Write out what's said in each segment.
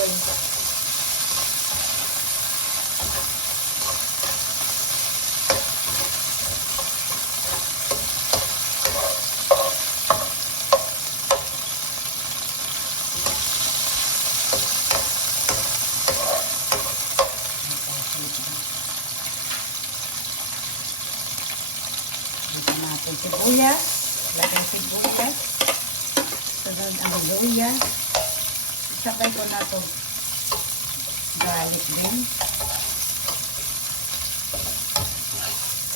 baboy. Dito natin sibuyas. Lagay sibuyas. Sunod ang luya. Sabay ko na ito. Garlic din.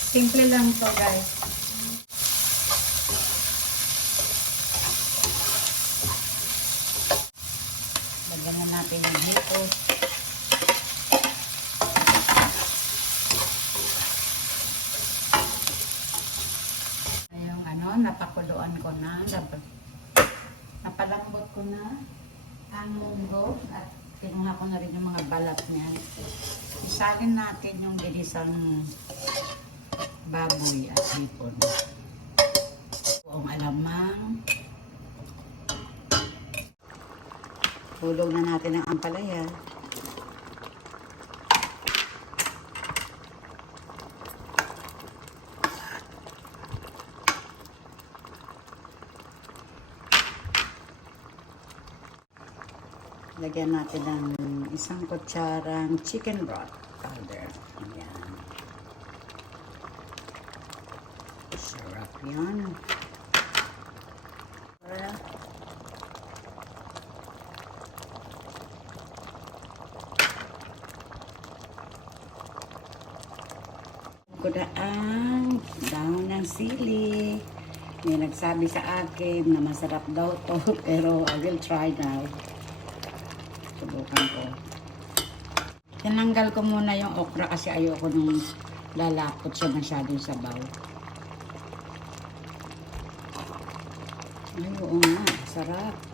Simple lang ito, guys. Lagyan na natin yung hipos. Napakuluan ko na, napalambot ko na ang munggo at kinuha ko na rin yung mga balat niya. Isalin natin yung ginisang baboy at hipon. Buong alamang. Hulog na natin ang ampalaya. Lagyan natin ng isang kutsarang chicken broth powder. Ayan. Sarap yan. Ko na ang daon ng sili. May nagsabi sa akin na masarap daw to, pero I will try now. Subukan ko. Tinanggal ko muna yung okra kasi ayoko nung lalapot siya masyadong sabaw. Ay, oo nga. Sarap.